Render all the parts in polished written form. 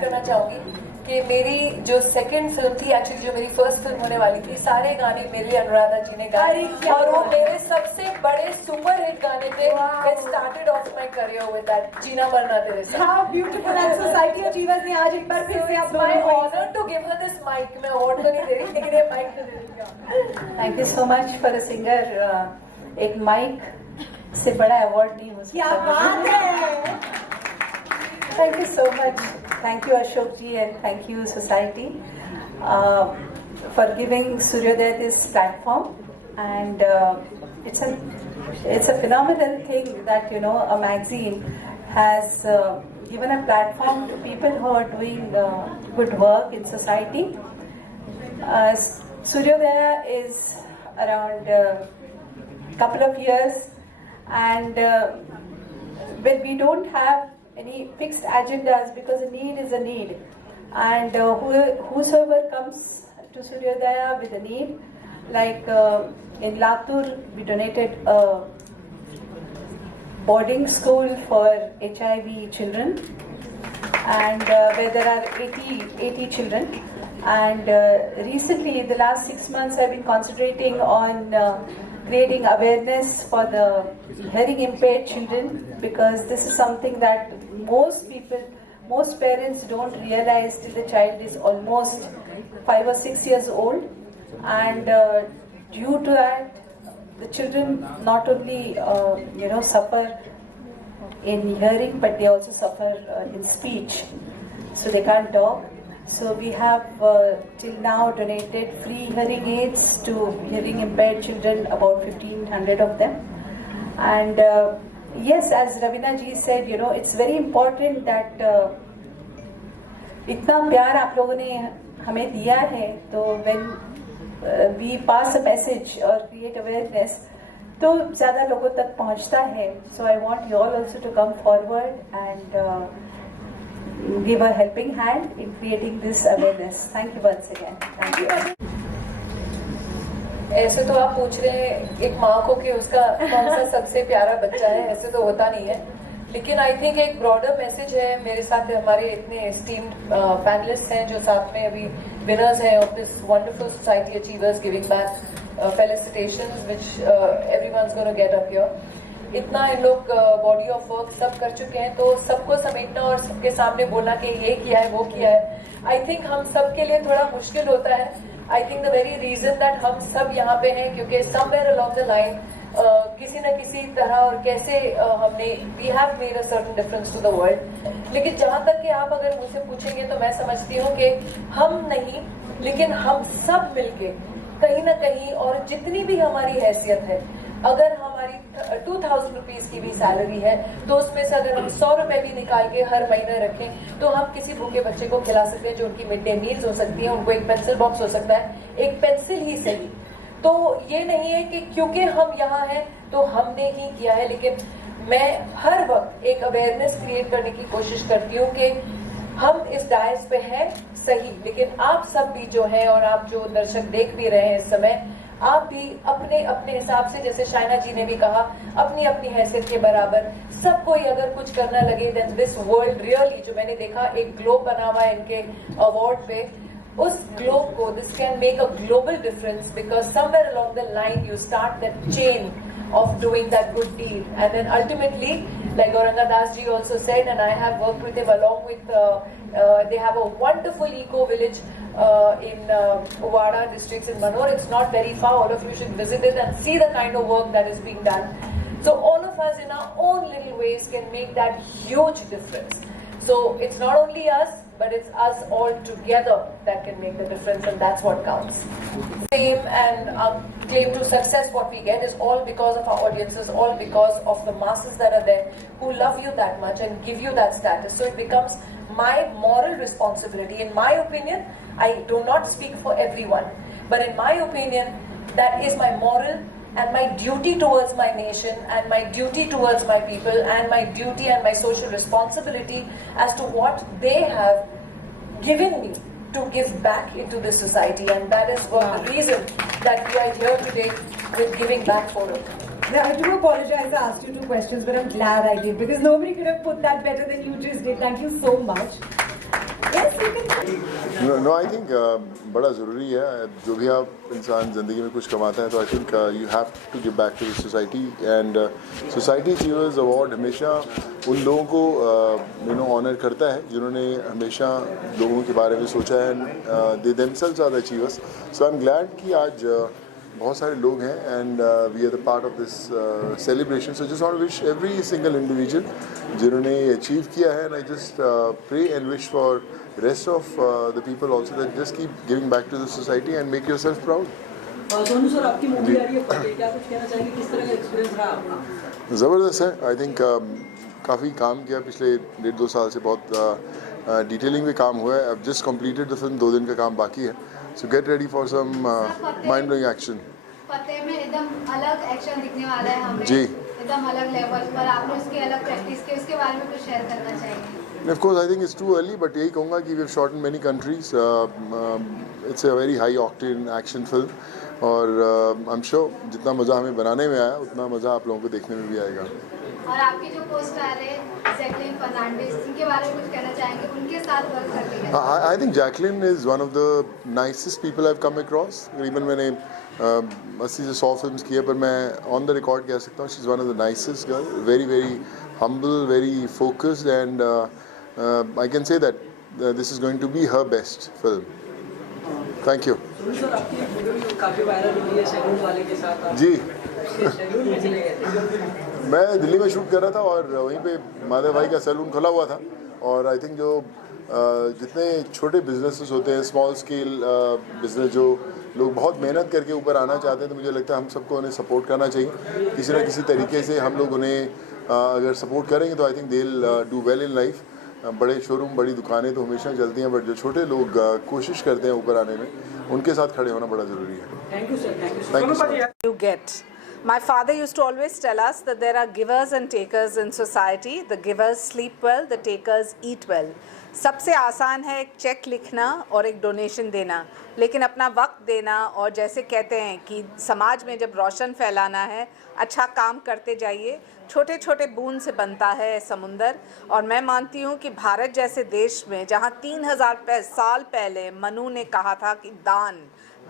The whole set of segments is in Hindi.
करना चाहूंगी कि मेरी जो सेकंड फिल्म थी, एक्चुअली जो मेरी फर्स्ट फिल्म होने वाली थी, सारे गाने मेरे लिए अनुराधा जी ने गाए और वो मेरे सबसे बड़े सुपर हिट गाने थे. It started off my career with that जीना मरना तेरे साथ. How beautiful and Society Achievers ने आज एक बार फिर से आप my honor to give her this mic. मैं अवार्ड तो नहीं दे रही लेकिन ये माइक दे रही हूँ. Thank you so much for a singer. एक माइक से बड़ा अवार्ड नहीं हो सकता. क्या बात है. Thank you so much. Thank you Ashok ji and thank you Society for giving Suryodaya this platform, and it's a phenomenal thing that a magazine has given a platform to people who are doing good work in society. Suryodaya is around a couple of years, and when we don't have any fixed agendas, because a need is a need, and whosoever comes to Suryodaya with a need, like in Latur we donated a boarding school for HIV children, and where there are 80 children, and recently in the last 6 months I've been concentrating on creating awareness for the hearing impaired children, because this is something that most parents don't realize till the child is almost 5 or 6 years old, and due to that the children not only suffer in hearing, but they also suffer in speech, so they can't talk. So we have till now donated free hearing aids to hearing impaired children, about 1,500 of them. And yes, as Ravina ji said, it's very important that इतना प्यार आप लोगों ने हमें दिया है, तो when we pass a message or create awareness, तो ज़्यादा लोगों तक पहुँचता है. So I want you all also to come forward and give a helping hand in creating this awareness. Thank you once again. Thank you. ऐसे तो आप पूछ रहे हैं एक माँ को कि उसका कौन सा सबसे प्यारा बच्चा है, ऐसे तो होता नहीं है, लेकिन आई थिंक एक ब्रॉडर मैसेज है. मेरे साथ हमारे इतने एस्टीम्ड पैनलिस्ट हैं जो साथ में अभी विनर्स हैं of this wonderful society achievers giving back. Felicitations which everyone's gonna get up here. इतना इन लोग बॉडी ऑफ वर्क सब कर चुके हैं, तो सबको समेटना और सबके सामने बोलना कि ये किया है वो किया है, आई थिंक हम सब के लिए थोड़ा मुश्किल होता है. I think the very reason that हम सब यहाँ पे हैं, क्योंकि समवेयर अलोंग द लाइन किसी न किसी तरह और कैसे हमने we have made a certain difference to the world. लेकिन जहाँ तक कि आप अगर मुझसे पूछेंगे तो मैं समझती हूँ कि हम नहीं, लेकिन हम सब मिलके कहीं ना कहीं, और जितनी भी हमारी हैसियत है, अगर हमारी 2000 रुपीज की भी सैलरी है, तो उसमें से अगर हम 100 रुपए भी निकाल के हर महीने रखें, तो हम किसी भूखे बच्चे को खिला सकते हैं, जो उनकी मिड डे मील्स हो सकती है, उनको एक पेंसिल बॉक्स हो सकता है, एक पेंसिल ही सही. तो ये नहीं है कि क्योंकि हम यहाँ हैं तो हमने ही किया है, लेकिन मैं हर वक्त एक अवेयरनेस क्रिएट करने की कोशिश करती हूँ कि हम इस डायस पे हैं सही, लेकिन आप सब भी जो हैं और आप जो दर्शक देख भी रहे हैं इस समय, आप भी अपने अपने हिसाब से, जैसे शाइना जी ने भी कहा, अपनी अपनी हैसियत के बराबर सब कोई अगर कुछ करना लगे, देन दिस वर्ल्ड रियली, जो मैंने देखा एक ग्लोब बना हुआ है इनके अवार्ड पे, उस ग्लोब को, this can make a global difference, because somewhere along the line you start that chain of doing that good deed, and then ultimately, like Auranga Das ji also said, and I have worked with him along with they have a wonderful eco village in Wada districts in Manor. It's not very far, all of you should visit it and see the kind of work that is being done. So all of us in our own little ways can make that huge difference. So it's not only us, but it's us all together that can make the difference, and that's what counts. Fame and claim to success what we get is all because of our audiences, all because of the masses that are there who love you that much and give you that status. So it becomes my moral responsibility. In my opinion, I do not speak for everyone, but in my opinion, that is my moral and my duty towards my nation and my duty towards my people and my duty and my social responsibility as to what they have given me to give back into this society, and that is what the reason that we are here today with Giving Back Forum. Now, I do apologize I asked you 2 questions, but I'm glad I did, because nobody could have put that better than you just did. Thank you so much. Yes, you can. No I think बड़ा ज़रूरी है जो भी आप इंसान ज़िंदगी में कुछ कमाता है तो I think you have to give back to the society and society achievers award हमेशा उन लोगों को ऑनर करता है जिन्होंने हमेशा लोगों के बारे में सोचा है and they themselves are the achievers so I am glad कि आज बहुत सारे लोग हैं and we are the part of this celebration so just want to wish every single individual जिन्होंने अचीव किया है and I just pray and wish for rest of the people also that just keep giving back to the society and make yourself proud. Sonu sir आपकी मूवी आ रही है फतेह, क्या कुछ कहना चाहेंगे, किस तरह का एक्सपीरियंस रहा आपका? ज़बरदस्त है आई थिंक काफ़ी काम किया पिछले 1.5-2 साल से बहुत डिटेलिंग में काम हुआ है अब जस्ट कंप्लीटेड द फिल्म 2 दिन का काम बाकी है so get ready for some mind blowing action Fateh में एकदम अलग एक्शन दिखने वाला है हमें जी एकदम अलग लेवल पर आपने उसकी अलग प्रैक्टिस की उसके बारे में कुछ शेयर करना चाहिए Of course, I think it's too early, but यही कहूँगा कि we've shot in many countries. It's a very high octane action film, और I'm sure जितना मज़ा हमें बनाने में आया उतना मज़ा आप लोगों को देखने में भी आएगा. और आपकी जो को स्टार है जैकलिन फर्नांडिस, उनके बारे में कुछ कहना चाहेंगे, उनके साथ वर्क करके? I think Jacqueline is one of the nicest people I've come across. करीबन मैंने 80 से 100 फिल्म्स की है पर मैं on the record कह सकता हूँ she's one of the nicest girl, very very humble, very focused and I can say that this is going to be her best film. Thank you. Sonu sir आपकी एक वीडियो भी काफी वायरल हुई है सैलून वाले के साथ आप जी सैलून में चले गए थे। मैं दिल्ली में शूट कर रहा था और वहीं पे माधव भाई का सैलून खुला हुआ था और आई थिंक जो जितने छोटे बिजनेसेस होते हैं स्मॉल स्केल बिजनेस जो लोग बहुत मेहनत करके ऊपर आना चाहते हैं तो मुझे लगता है हम सबको उन्हें सपोर्ट करना चाहिए किसी न किसी तरीके से हम लोग उन्हें अगर सपोर्ट करेंगे तो I think they will do well in life बड़े शोरूम बड़ी दुकानें तो हमेशा चलती हैं बट जो छोटे लोग कोशिश करते हैं ऊपर आने में उनके साथ खड़े होना बड़ा ज़रूरी है thank you sir, thank you thank you so much You get. My father used to always tell us that there are givers and takers in society. The givers sleep well, the takers eat well. सबसे आसान है एक चेक लिखना और एक डोनेशन देना, लेकिन अपना वक्त देना और जैसे कहते हैं कि समाज में जब रोशन फैलाना है अच्छा काम करते जाइए, छोटे छोटे बूंद से बनता है समुंदर। और मैं मानती हूँ कि भारत जैसे देश में जहाँ 3000 साल पहले मनु ने कहा था कि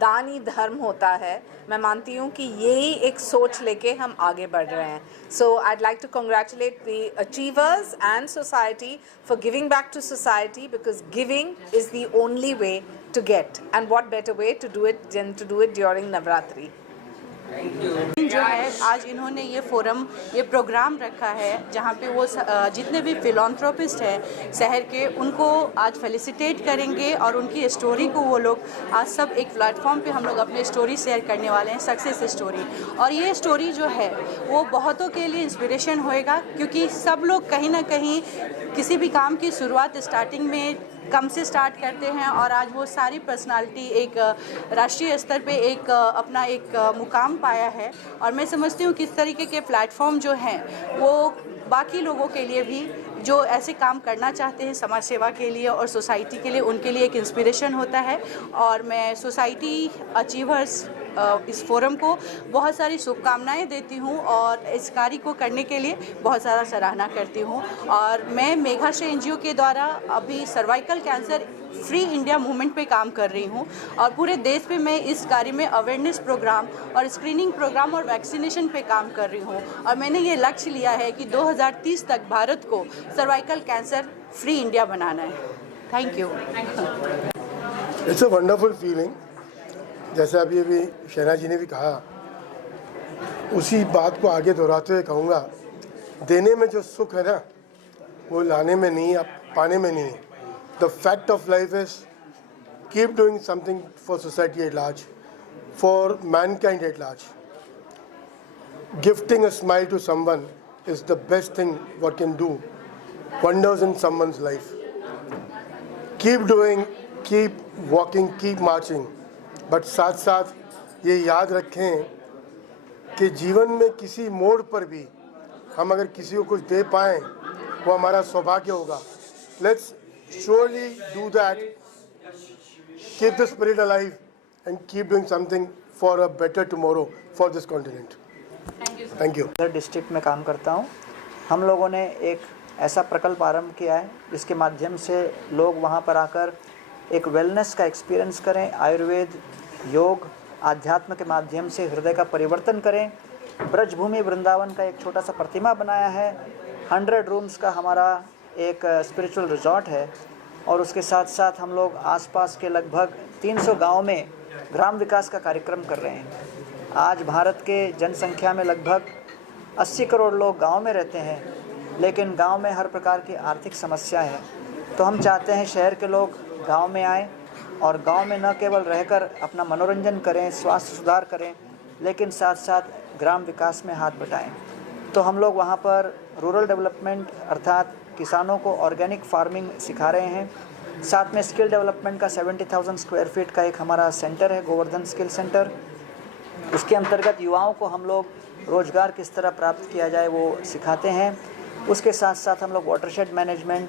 दान ही धर्म होता है, मैं मानती हूँ कि यही एक सोच लेके हम आगे बढ़ रहे हैं। So I'd like to congratulate the achievers and society for giving back to society because giving is the only way to get and what better way to do it than to do it during Navratri. जो है आज इन्होंने ये प्रोग्राम रखा है जहाँ पे वो जितने भी फिलॉन्थ्रोपिस्ट हैं शहर के उनको आज फेलिसिटेट करेंगे और उनकी स्टोरी को वो लोग आज सब एक प्लेटफॉर्म पे हम लोग अपने स्टोरी शेयर करने वाले हैं, सक्सेस स्टोरी। और ये स्टोरी जो है वो बहुतों के लिए इंस्पिरेशन होएगा क्योंकि सब लोग कहीं ना कहीं किसी भी काम की शुरुआत स्टार्टिंग में कम से स्टार्ट करते हैं और आज वो सारी पर्सनालिटी एक राष्ट्रीय स्तर पे एक अपना एक मुकाम पाया है। और मैं समझती हूँ कि इस तरीके के प्लेटफॉर्म जो हैं वो बाकी लोगों के लिए भी जो ऐसे काम करना चाहते हैं समाज सेवा के लिए और सोसाइटी के लिए, उनके लिए एक इंस्पिरेशन होता है। और मैं सोसाइटी अचीवर्स इस फोरम को बहुत सारी शुभकामनाएं देती हूं और इस कार्य को करने के लिए बहुत ज़्यादा सराहना करती हूं। और मैं मेघाश्रय एनजीओ के द्वारा अभी cervical cancer free India movement पे काम कर रही हूं और पूरे देश पे मैं इस कार्य में अवेयरनेस प्रोग्राम और स्क्रीनिंग प्रोग्राम और वैक्सीनेशन पे काम कर रही हूं। और मैंने ये लक्ष्य लिया है कि 2030 तक भारत को सर्वाइकल कैंसर फ्री इंडिया बनाना है। Thank you. It's a wonderful feeling, जैसे अभी शहनाज जी ने भी कहा, उसी बात को आगे दोहराते हुए कहूँगा, देने में जो सुख है ना वो लाने में नहीं, आप पाने में नहीं है। The fact of life is keep doing something for society at large, for mankind at large. Gifting a smile to someone is the best thing what can do wonders in someone's life. Keep doing, keep walking, keep marching, but साथ साथ ये याद रखें कि जीवन में किसी मोड़ पर भी हम अगर किसी को कुछ दे पाएँ वो हमारा सौभाग्य होगा। Let's surely do that, keep the spirit alive and keep doing something for a better tomorrow for this continent. Thank you. District में काम करता हूँ। हम लोगों ने एक ऐसा प्रकल्प आरंभ किया है जिसके माध्यम से लोग वहाँ पर आकर एक वेलनेस का एक्सपीरियंस करें, आयुर्वेद, योग, आध्यात्म के माध्यम से हृदय का परिवर्तन करें। ब्रजभूमि वृंदावन का एक छोटा सा प्रतिमा बनाया है। 100 रूम्स का हमारा एक स्पिरिचुअल रिजॉर्ट है और उसके साथ साथ हम लोग आसपास के लगभग 300 गांव में ग्राम विकास का कार्यक्रम कर रहे हैं। आज भारत के जनसंख्या में लगभग 80 करोड़ लोग गांव में रहते हैं, लेकिन गांव में हर प्रकार की आर्थिक समस्या है। तो हम चाहते हैं शहर के लोग गांव में आएँ और गांव में न केवल रहकर अपना मनोरंजन करें, स्वास्थ्य सुधार करें, लेकिन साथ साथ ग्राम विकास में हाथ बटाएं। तो हम लोग वहाँ पर रूरल डेवलपमेंट अर्थात किसानों को ऑर्गेनिक फार्मिंग सिखा रहे हैं। साथ में स्किल डेवलपमेंट का 70,000 स्क्वायर फीट का एक हमारा सेंटर है, गोवर्धन स्किल सेंटर। उसके अंतर्गत युवाओं को हम लोग रोज़गार किस तरह प्राप्त किया जाए वो सिखाते हैं। उसके साथ साथ हम लोग वाटरशेड मैनेजमेंट,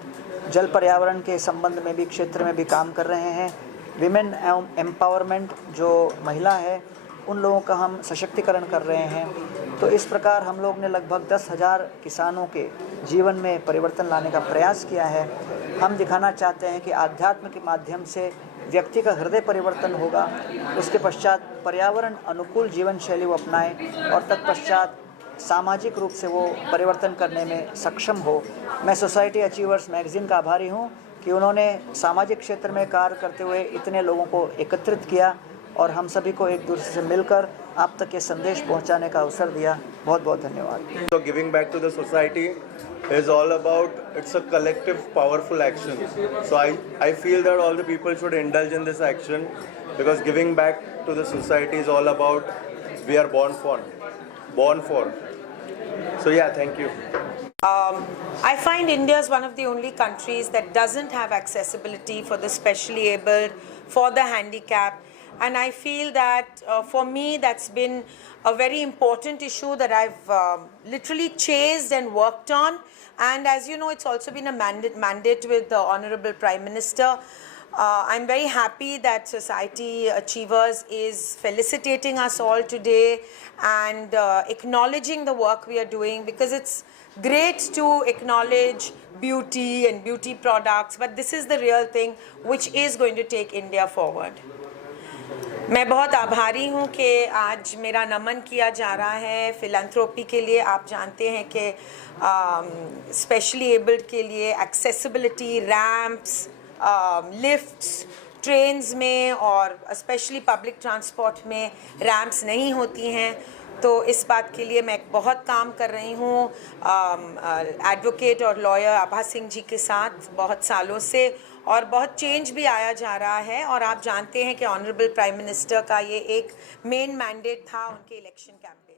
जल पर्यावरण के संबंध में भी क्षेत्र में भी काम कर रहे हैं। विमेन एम्पावरमेंट, जो महिला है उन लोगों का हम सशक्तिकरण कर रहे हैं। तो इस प्रकार हम लोग ने लगभग 10,000 किसानों के जीवन में परिवर्तन लाने का प्रयास किया है। हम दिखाना चाहते हैं कि आध्यात्म के माध्यम से व्यक्ति का हृदय परिवर्तन होगा, उसके पश्चात पर्यावरण अनुकूल जीवन शैली वो अपनाएं और तत्पश्चात सामाजिक रूप से वो परिवर्तन करने में सक्षम हो। मैं सोसाइटी अचीवर्स मैगज़ीन का आभारी हूँ कि उन्होंने सामाजिक क्षेत्र में कार्य करते हुए इतने लोगों को एकत्रित किया और हम सभी को एक दूसरे से मिलकर आप तक ये संदेश पहुंचाने का अवसर दिया। बहुत बहुत धन्यवाद। So giving back to the society is all about, it's a collective powerful action. So I feel that all the people should indulge in this action because giving back to the society is all about, we are born for. So yeah, thank you. I find India is one of the only countries that doesn't have accessibility for the specially abled, for the handicapped. And I feel that for me that's been a very important issue that I've literally chased and worked on. And as you know, it's also been a mandate with the Honorable Prime Minister. I'm very happy that Society Achievers is felicitating us all today and acknowledging the work we are doing, because it's great to acknowledge beauty and beauty products, but this is the real thing which is going to take India forward. मैं बहुत आभारी हूँ कि आज मेरा नमन किया जा रहा है फिलैंथ्रोपी के लिए। आप जानते हैं कि स्पेशली एबल्ड के लिए एक्सेसिबिलिटी, रैम्प्स, लिफ्ट्स, ट्रेन्स में और स्पेशली पब्लिक ट्रांसपोर्ट में रैम्प्स नहीं होती हैं। तो इस बात के लिए मैं बहुत काम कर रही हूँ एडवोकेट और लॉयर आभा सिंह जी के साथ बहुत सालों से, और बहुत चेंज भी आया जा रहा है। और आप जानते हैं कि ऑनरेबल प्राइम मिनिस्टर का ये एक मेन मैंडेट था उनके इलेक्शन कैंपेन